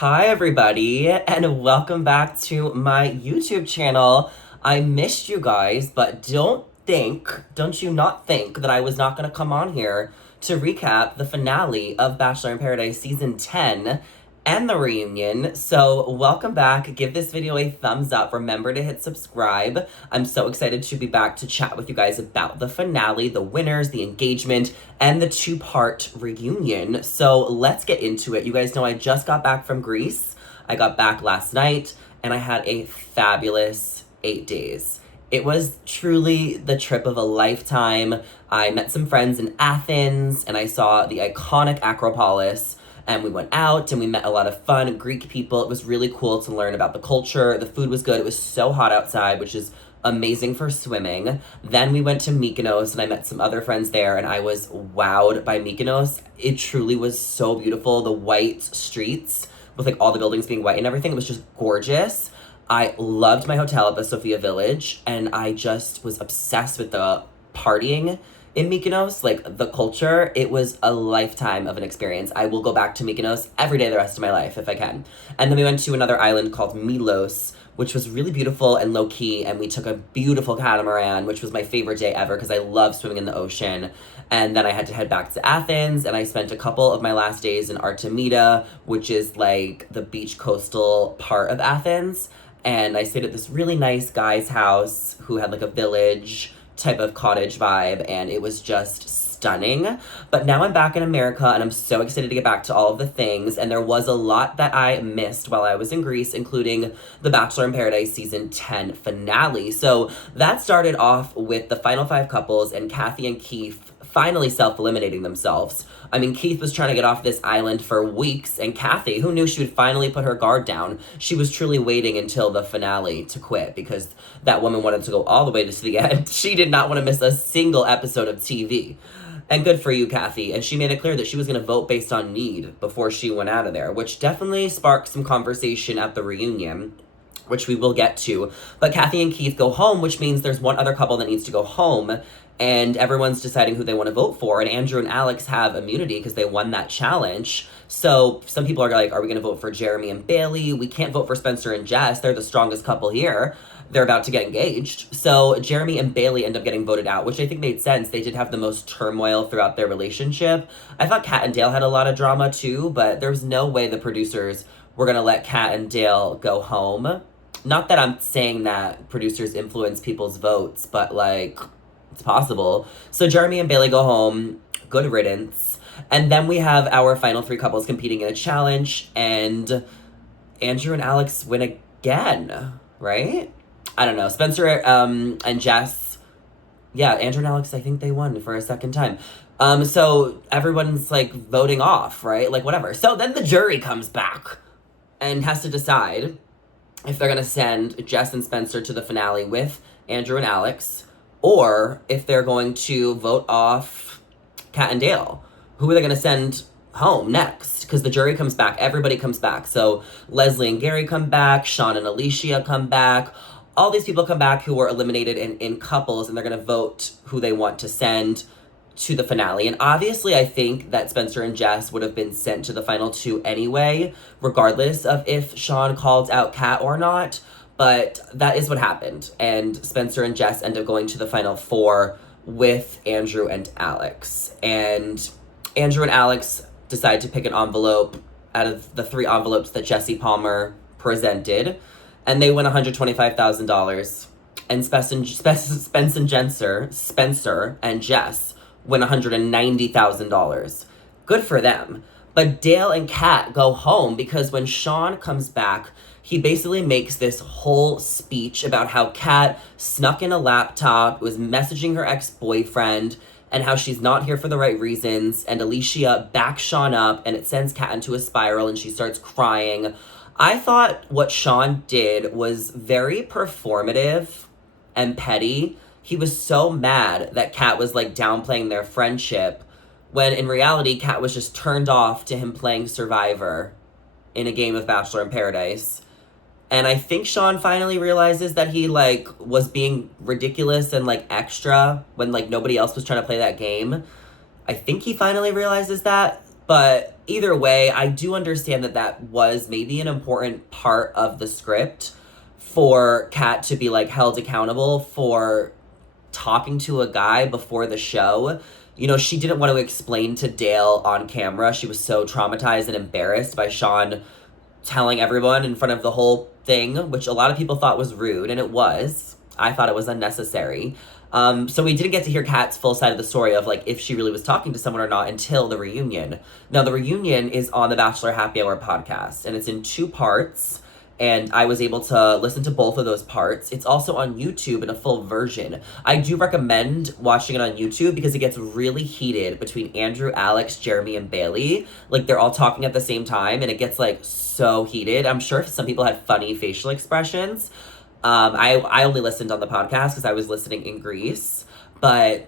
Hi everybody, and welcome back to my YouTube channel. I missed you guys, but don't you not think that I was not gonna come on here to recap the finale of Bachelor in Paradise Season 10 and the reunion. So welcome back. Give this video a thumbs up. Remember to hit subscribe. I'm so excited to be back to chat with you guys about the finale, the winners, the engagement, and the two-part reunion. So let's get into it. You guys know I just got back from Greece. I got back last night, and I had a fabulous 8 days. It was truly the trip of a lifetime. I met some friends in Athens, and I saw the iconic Acropolis, and we went out and we met a lot of fun Greek people. It was really cool to learn about the culture. The food was good. It was so hot outside, which is amazing for swimming. Then we went to Mykonos and I met some other friends there, and I was wowed by Mykonos. It truly was so beautiful. The white streets with like all the buildings being white and everything. It was just gorgeous. I loved my hotel at the Sofia Village, and I just was obsessed with the partying in Mykonos, like the culture. It was a lifetime of an experience. I will go back to Mykonos every day the rest of my life if I can. And then we went to another island called Milos, which was really beautiful and low-key, and we took a beautiful catamaran, which was my favorite day ever because I love swimming in the ocean. And then I had to head back to Athens, and I spent a couple of my last days in Artemida, which is like the beach coastal part of Athens. And I stayed at this really nice guy's house who had like a village type of cottage vibe, and it was just stunning. But now I'm back in America, and I'm so excited to get back to all of the things, and there was a lot that I missed while I was in Greece, including the Bachelor in Paradise Season 10 finale. So that started off with the final 5 couples and Kathy and Keith finally self-eliminating themselves. I mean, Keith was trying to get off this island for weeks, and Kathy, who knew she would finally put her guard down, she was truly waiting until the finale to quit because that woman wanted to go all the way to the end. She did not want to miss a single episode of TV. And good for you, Kathy. And she made it clear that she was going to vote based on need before she went out of there, which definitely sparked some conversation at the reunion, which we will get to. But Kathy and Keith go home, which means there's one other couple that needs to go home, and everyone's deciding who they want to vote for. And Andrew and Alex have immunity because they won that challenge. So some people are like, are we going to vote for Jeremy and Bailey? We can't vote for Spencer and Jess. They're the strongest couple here. They're about to get engaged. So Jeremy and Bailey end up getting voted out, which I think made sense. They did have the most turmoil throughout their relationship. I thought Kat and Dale had a lot of drama too, but there was no way the producers were going to let Kat and Dale go home. Not that I'm saying that producers influence people's votes, but like, it's possible. So Jeremy and Bailey go home. Good riddance. And then we have our final 3 couples competing in a challenge, and Andrew and Alex win again, right? I don't know. Spencer and Jess, yeah, Andrew and Alex, I think they won for a second time. So everyone's like voting off, right? Like whatever. So then the jury comes back and has to decide if they're going to send Jess and Spencer to the finale with Andrew and Alex, or if they're going to vote off Kat and Dale. Who are they going to send home next? Because the jury comes back. Everybody comes back. So Leslie and Gary come back. Sean and Allyshia come back. All these people come back who were eliminated in couples, and they're going to vote who they want to send to the finale. And obviously, I think that Spencer and Jess would have been sent to the final 2 anyway, regardless of if Sean called out Kat or not. But that is what happened. And Spencer and Jess end up going to the final 4 with Andrew and Alex. And Andrew and Alex decide to pick an envelope out of the 3 envelopes that Jesse Palmer presented. And they win $125,000. And Spencer and Jess win $190,000. Good for them. But Dale and Kat go home because when Sean comes back, he basically makes this whole speech about how Kat snuck in a laptop, was messaging her ex-boyfriend, and how she's not here for the right reasons. And Allyshia backs Sean up, and it sends Kat into a spiral, and she starts crying. I thought what Sean did was very performative and petty. He was so mad that Kat was like downplaying their friendship, when in reality, Kat was just turned off to him playing Survivor in a game of Bachelor in Paradise. And I think Sean finally realizes that he like was being ridiculous and like extra when like nobody else was trying to play that game. I think he finally realizes that. But either way, I do understand that that was maybe an important part of the script for Kat to be like held accountable for talking to a guy before the show. You know, she didn't want to explain to Dale on camera. She was so traumatized and embarrassed by Sean telling everyone in front of the whole thing, which a lot of people thought was rude, and it was. I thought it was unnecessary. So we didn't get to hear Kat's full side of the story of like if she really was talking to someone or not until the reunion. Now the reunion is on the Bachelor Happy Hour podcast, and it's in 2 parts. And I was able to listen to both of those parts. It's also on YouTube in a full version. I do recommend watching it on YouTube because it gets really heated between Andrew, Alex, Jeremy, and Bailey. Like, they're all talking at the same time, and it gets, like, so heated. I'm sure some people had funny facial expressions. I only listened on the podcast because I was listening in Greece. But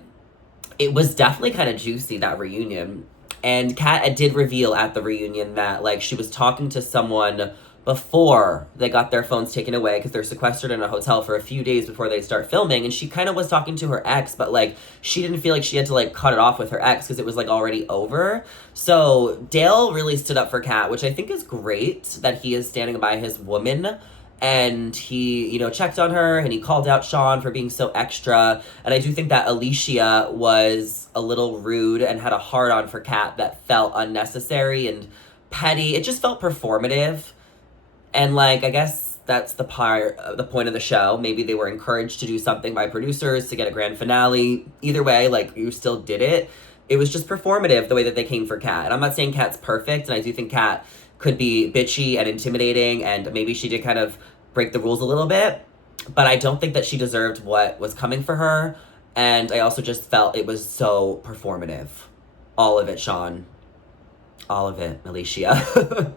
it was definitely kind of juicy, that reunion. And Kat did reveal at the reunion that, like, she was talking to someone before they got their phones taken away because they're sequestered in a hotel for a few days before they start filming. And she kind of was talking to her ex, but like she didn't feel like she had to like cut it off with her ex because it was like already over. So Dale really stood up for Kat, which I think is great that he is standing by his woman. And he, you know, checked on her and he called out Sean for being so extra. And I do think that Allyshia was a little rude and had a hard-on for Kat that felt unnecessary and petty. It just felt performative. And, like, I guess that's the point of the show. Maybe they were encouraged to do something by producers to get a grand finale. Either way, like, you still did it. It was just performative the way that they came for Kat. And I'm not saying Kat's perfect, and I do think Kat could be bitchy and intimidating, and maybe she did kind of break the rules a little bit. But I don't think that she deserved what was coming for her. And I also just felt it was so performative. All of it, Sean. All of it, Allyshia.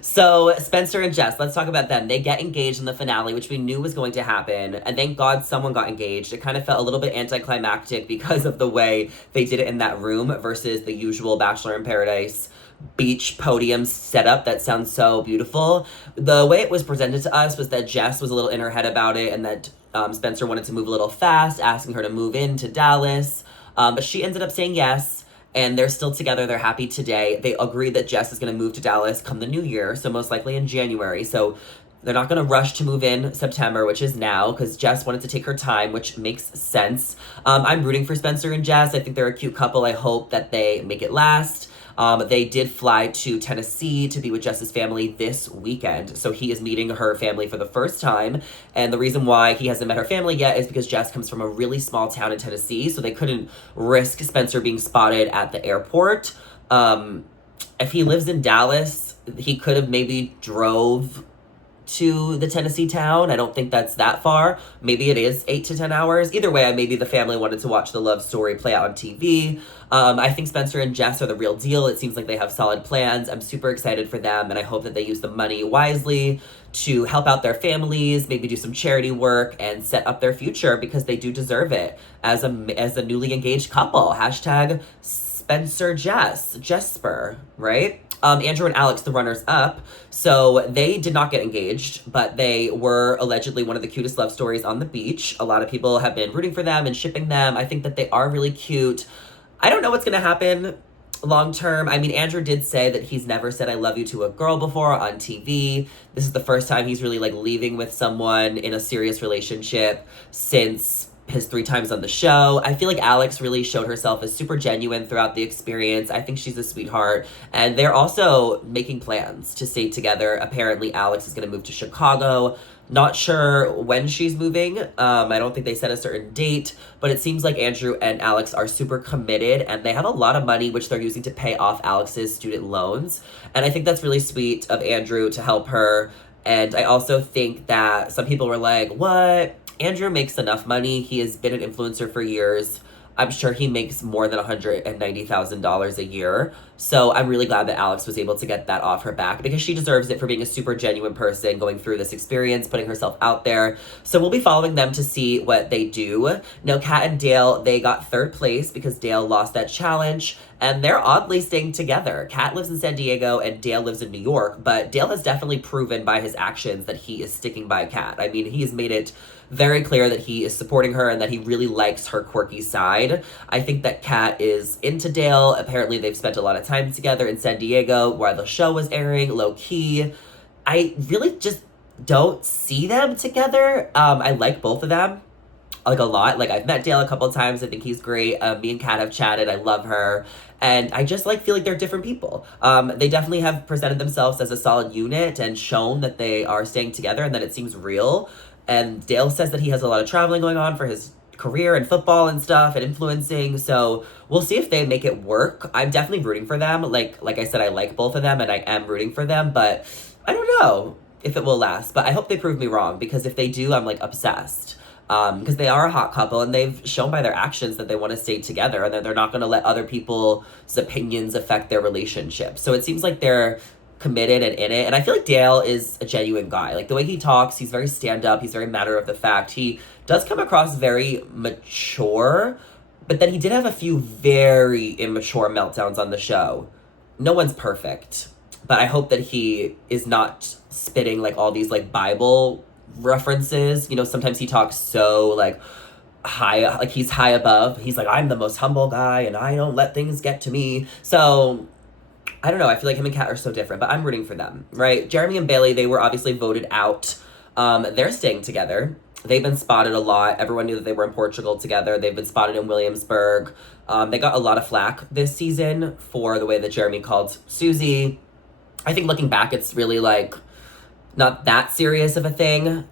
So, Spencer and Jess, let's talk about them. They get engaged in the finale, which we knew was going to happen. And thank God someone got engaged. It kind of felt a little bit anticlimactic because of the way they did it in that room versus the usual Bachelor in Paradise beach podium setup that sounds so beautiful. The way it was presented to us was that Jess was a little in her head about it and that Spencer wanted to move a little fast, asking her to move into Dallas. But she ended up saying yes. And they're still together. They're happy today. They agreed that Jess is going to move to Dallas come the new year, so most likely in January. So they're not going to rush to move in September, which is now, because Jess wanted to take her time, which makes sense. I'm rooting for Spencer and Jess. I think they're a cute couple. I hope that they make it last. They did fly to Tennessee to be with Jess's family this weekend. So he is meeting her family for the first time. And the reason why he hasn't met her family yet is because Jess comes from a really small town in Tennessee. So they couldn't risk Spencer being spotted at the airport. If he lives in Dallas, he could have maybe drove to the Tennessee town. I don't think that's that far. Maybe it is 8 to 10 hours. Either way, maybe the family wanted to watch the love story play out on TV. I think Spencer and Jess are the real deal. It seems like they have solid plans. I'm super excited for them, and I hope that they use the money wisely to help out their families, maybe do some charity work, and set up their future because they do deserve it as a newly engaged couple. Hashtag Spencer Jesper, right? Andrew and Alex, the runners-up. So they did not get engaged, but they were allegedly one of the cutest love stories on the beach. A lot of people have been rooting for them and shipping them. I think that they are really cute. I don't know what's going to happen long term. I mean, Andrew did say that he's never said I love you to a girl before on TV. This is the first time he's really like leaving with someone in a serious relationship since his 3 times on the show. I feel like Alex really showed herself as super genuine throughout the experience. I think she's a sweetheart. And they're also making plans to stay together. Apparently, Alex is going to move to Chicago. Not sure when she's moving. I don't think they set a certain date, but it seems like Andrew and Alex are super committed and they have a lot of money which they're using to pay off Alex's student loans. And I think that's really sweet of Andrew to help her. And I also think that some people were like, what? Andrew makes enough money. He has been an influencer for years. I'm sure he makes more than $190,000 a year. So I'm really glad that Alex was able to get that off her back because she deserves it for being a super genuine person, going through this experience, putting herself out there. So we'll be following them to see what they do. Now, Kat and Dale, they got 3rd place because Dale lost that challenge. and they're oddly staying together. Kat lives in San Diego and Dale lives in New York, but Dale has definitely proven by his actions that he is sticking by Kat. I mean, he has made it very clear that he is supporting her and that he really likes her quirky side. I think that Kat is into Dale. Apparently, they've spent a lot of time together in San Diego while the show was airing, low key. I really just don't see them together. I like both of them, like, a lot. Like, I've met Dale a couple of times. I think he's great. Me and Kat have chatted. I love her. And I just, like, feel like they're different people. They definitely have presented themselves as a solid unit and shown that they are staying together and that it seems real. And Dale says that he has a lot of traveling going on for his career and football and stuff and influencing. So we'll see if they make it work. I'm definitely rooting for them. Like I said, I like both of them and I am rooting for them. But I don't know if it will last. But I hope they prove me wrong, because if they do, I'm, like, obsessed. Because they are a hot couple and they've shown by their actions that they want to stay together and that they're not going to let other people's opinions affect their relationship. So it seems like they're committed and in it. And I feel like Dale is a genuine guy. Like, the way he talks, he's very stand-up. He's very matter of the fact. He does come across very mature, but then he did have a few very immature meltdowns on the show. No one's perfect, but I hope that he is not spitting, like, all these, like, Bible references. You know, sometimes he talks so, like, high, like he's high above. He's like, I'm the most humble guy and I don't let things get to me. So I don't know, I feel like him and Kat are so different, but I'm rooting for them, right? Jeremy and Bailey, they were obviously voted out. They're staying together. They've been spotted a lot. Everyone knew that they were in Portugal together. They've been spotted in Williamsburg. They got a lot of flack this season for the way that Jeremy called Susie. I think looking back, it's really, like, not that serious of a thing.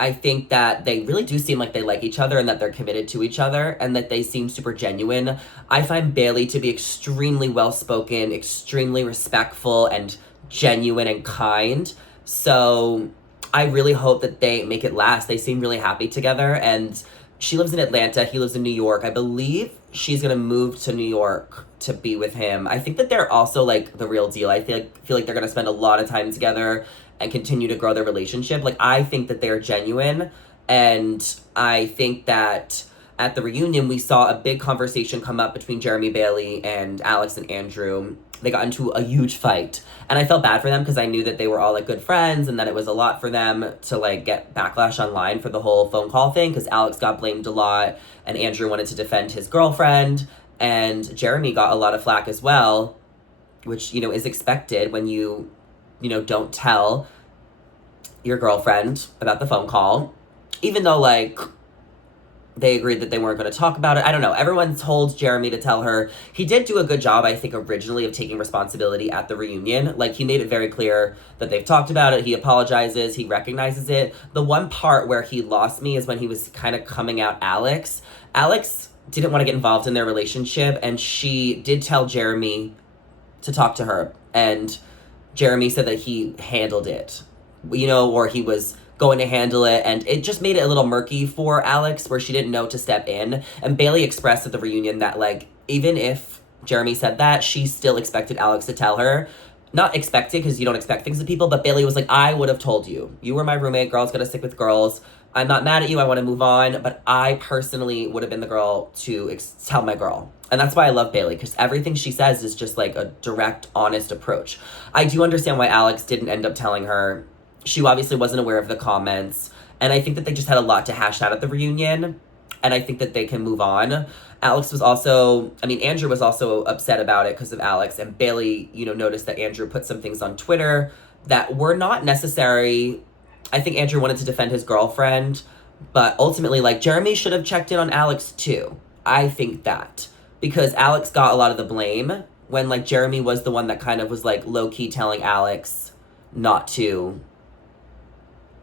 I think that they really do seem like they like each other and that they're committed to each other and that they seem super genuine. I find Bailey to be extremely well-spoken, extremely respectful, and genuine and kind. So I really hope that they make it last. They seem really happy together, and she lives in Atlanta. He lives in New York. I believe she's going to move to New York to be with him. I think that they're also, like, the real deal. I feel like they're going to spend a lot of time together and continue to grow their relationship. Like, I think that they're genuine, and I think that at the reunion, we saw a big conversation come up between Jeremy, Bailey, and Alex and Andrew. They got into a huge fight, and I felt bad for them because I knew that they were all, like, good friends and that it was a lot for them to, like, get backlash online for the whole phone call thing, because Alex got blamed a lot and Andrew wanted to defend his girlfriend, and Jeremy got a lot of flack as well, which, you know, is expected when you know, don't tell your girlfriend about the phone call, even though, like, they agreed that they weren't going to talk about it. I don't know. Everyone told Jeremy to tell her. He did do a good job, I think, originally of taking responsibility at the reunion. Like, he made it very clear that they've talked about it. He apologizes. He recognizes it. The one part where he lost me is when he was kind of coming out Alex. Alex didn't want to get involved in their relationship, and she did tell Jeremy to talk to her. And Jeremy said that he handled it, you know, or he was going to handle it, and it just made it a little murky for Alex, where she didn't know to step in. And Bailey expressed at the reunion that, like, even if Jeremy said that, she still expected Alex to tell her. Not expected, because you don't expect things of people, but Bailey was like, I would have told you. You were my roommate. Girls gotta stick with girls. I'm not mad at you. I want to move on, but I personally would have been the girl to tell my girl. And that's why I love Bailey, because everything she says is just, like, a direct, honest approach. I do understand why Alex didn't end up telling her. She obviously wasn't aware of the comments, and I think that they just had a lot to hash out at the reunion, and I think that they can move on. Alex was also, Andrew was also upset about it because of Alex, and Bailey, you know, noticed that Andrew put some things on Twitter that were not necessary. I think Andrew wanted to defend his girlfriend, but ultimately, like, Jeremy should have checked in on Alex too. I think that, because Alex got a lot of the blame when, like, Jeremy was the one that kind of was, like, low-key telling Alex not to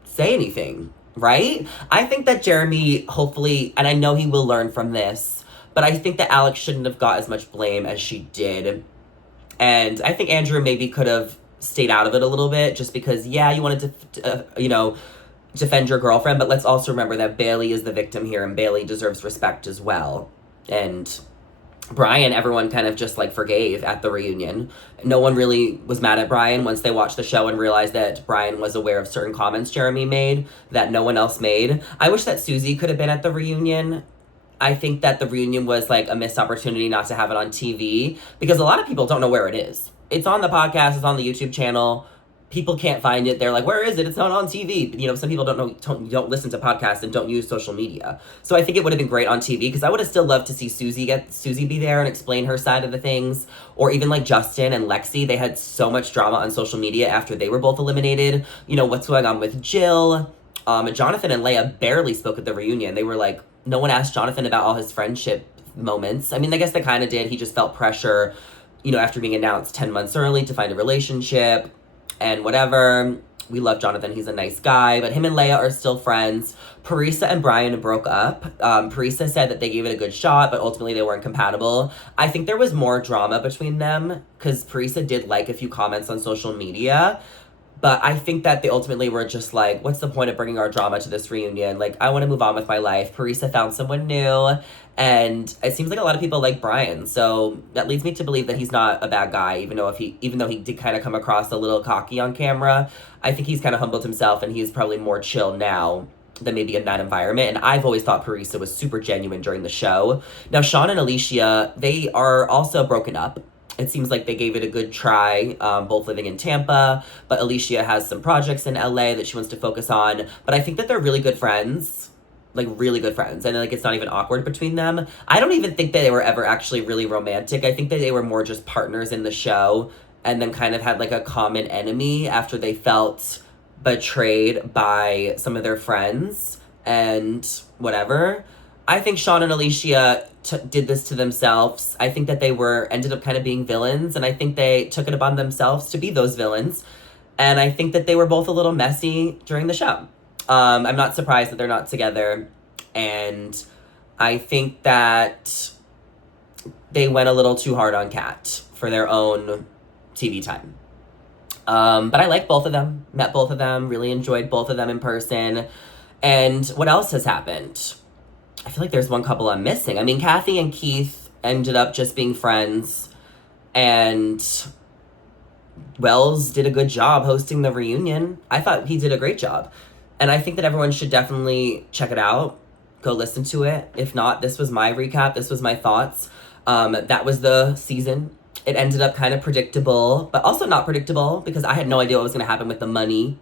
say anything, right? I think that Jeremy, hopefully, and I know he will learn from this, but I think that Alex shouldn't have got as much blame as she did. And I think Andrew maybe could have stayed out of it a little bit, just because, yeah, you wanted to, you know, defend your girlfriend, but let's also remember that Bailey is the victim here, and Bailey deserves respect as well. And Brian, everyone kind of just, like, forgave at the reunion. No one really was mad at Brian once they watched the show and realized that Brian was aware of certain comments Jeremy made that no one else made. I wish that Susie could have been at the reunion. I think that the reunion was like a missed opportunity not to have it on TV because a lot of people don't know where it is. It's on the podcast, it's on the YouTube channel. People can't find it. They're like, where is it? It's not on TV. You know, some people don't listen to podcasts and don't use social media. So I think it would have been great on TV because I would have still loved to see Susie be there and explain her side of the things. Or even like Justin and Lexi. They had so much drama on social media after they were both eliminated. You know, what's going on with Jill. Jonathan and Leia barely spoke at the reunion. They were like, no one asked Jonathan about all his friendship moments. I mean, I guess they kind of did. He just felt pressure, you know, after being announced 10 months early to find a relationship. And whatever, we love Jonathan, he's a nice guy, but him and Leia are still friends. Parisa and Brian broke up. Parisa said that they gave it a good shot, but ultimately they weren't compatible. I think there was more drama between them, because Parisa did like a few comments on social media, but I think that they ultimately were just like, what's the point of bringing our drama to this reunion? Like, I want to move on with my life. Parisa found someone new, and it seems like a lot of people like Brian. So that leads me to believe that he's not a bad guy, even though he did kind of come across a little cocky on camera. I think he's kind of humbled himself, and he's probably more chill now than maybe in that environment. And I've always thought Parisa was super genuine during the show. Now, Sean and Allyshia, they are also broken up. It seems like they gave it a good try, both living in Tampa, but Allyshia has some projects in LA that she wants to focus on. But I think that they're really good friends, like really good friends, and like it's not even awkward between them. I don't even think that they were ever actually really romantic. I think that they were more just partners in the show, and then kind of had like a common enemy after they felt betrayed by some of their friends and whatever. I think Sean and Allyshia did this to themselves. I think that they ended up kind of being villains, and I think they took it upon themselves to be those villains. And I think that they were both a little messy during the show. I'm not surprised that they're not together, and I think that they went a little too hard on Kat for their own TV time. But I like both of them, met both of them, really enjoyed both of them in person. And what else has happened? I feel like there's one couple I'm missing. I mean, Kathy and Keith ended up just being friends, and Wells did a good job hosting the reunion. I thought he did a great job. And I think that everyone should definitely check it out. Go listen to it. If not, this was my recap. This was my thoughts. That was the season. It ended up kind of predictable, but also not predictable because I had no idea what was going to happen with the money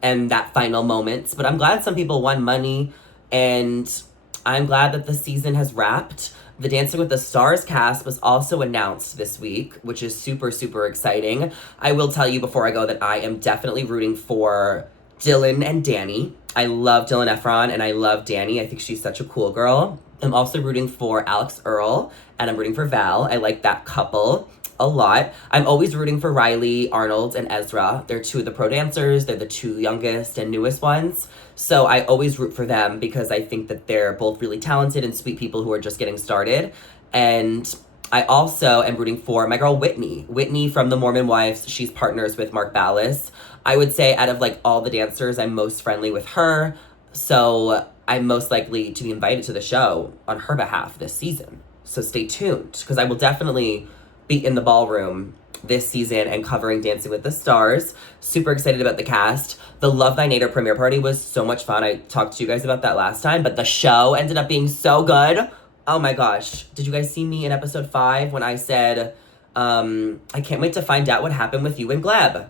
and that final moment. But I'm glad some people won money, and I'm glad that the season has wrapped. The Dancing with the Stars cast was also announced this week, which is super, super exciting. I will tell you before I go that I am definitely rooting for Dylan and Danny. I love Dylan Efron and I love Danny. I think she's such a cool girl. I'm also rooting for Alex Earl, and I'm rooting for Val. I like that couple a lot. I'm always rooting for Riley, Arnold, and Ezra. They're two of the pro dancers. They're the two youngest and newest ones. So I always root for them because I think that they're both really talented and sweet people who are just getting started. And I also am rooting for my girl Whitney. Whitney from The Mormon Wives. She's partners with Mark Ballas. I would say out of like all the dancers, I'm most friendly with her. So I'm most likely to be invited to the show on her behalf this season. So stay tuned because I will definitely be in the ballroom this season and covering Dancing with the Stars. Super excited about the cast. The Love Thy Neighbor premiere party was so much fun. I talked to you guys about that last time, but the show ended up being so good. Oh my gosh. Did you guys see me in episode 5 when I said, I can't wait to find out what happened with you and Gleb?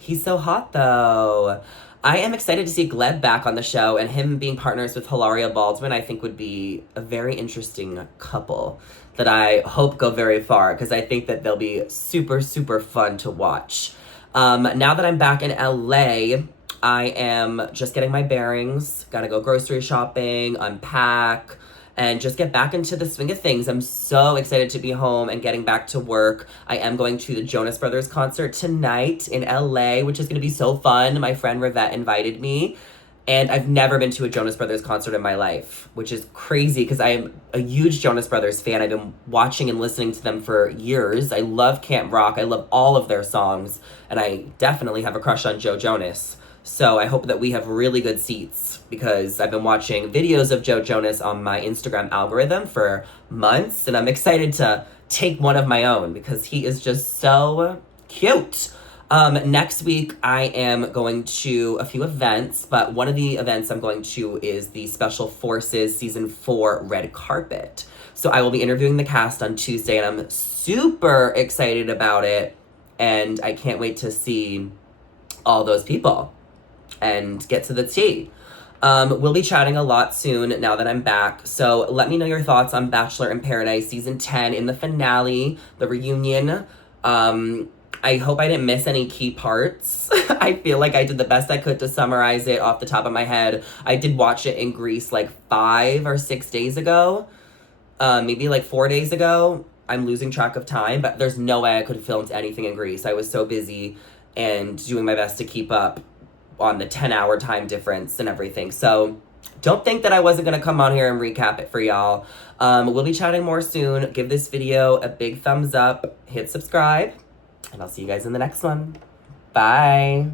He's so hot though. I am excited to see Gleb back on the show, and him being partners with Hilaria Baldwin I think would be a very interesting couple that I hope go very far because I think that they'll be super, super fun to watch. Now that I'm back in LA, I am just getting my bearings. Gotta go grocery shopping, unpack, and just get back into the swing of things. I'm so excited to be home and getting back to work. I am going to the Jonas Brothers concert tonight in LA, which is going to be so fun. My friend Rivette invited me, and I've never been to a Jonas Brothers concert in my life, which is crazy because I am a huge Jonas Brothers fan. I've been watching and listening to them for years. I love Camp Rock. I love all of their songs, and I definitely have a crush on Joe Jonas. So I hope that we have really good seats because I've been watching videos of Joe Jonas on my Instagram algorithm for months, and I'm excited to take one of my own because he is just so cute. Next week, I am going to a few events, but one of the events I'm going to is the Special Forces Season 4 red carpet. So I will be interviewing the cast on Tuesday, and I'm super excited about it. And I can't wait to see all those people and get to the tea. We'll be chatting a lot soon now that I'm back. So let me know your thoughts on Bachelor in Paradise Season 10 in the finale, the reunion. I hope I didn't miss any key parts. I feel like I did the best I could to summarize it off the top of my head. I did watch it in Greece like 5 or 6 days ago. Maybe like 4 days ago. I'm losing track of time, but there's no way I could have filmed anything in Greece. I was so busy and doing my best to keep up on the 10-hour time difference and everything. So don't think that I wasn't going to come on here and recap it for y'all. We'll be chatting more soon. Give this video a big thumbs up. Hit subscribe. And I'll see you guys in the next one. Bye.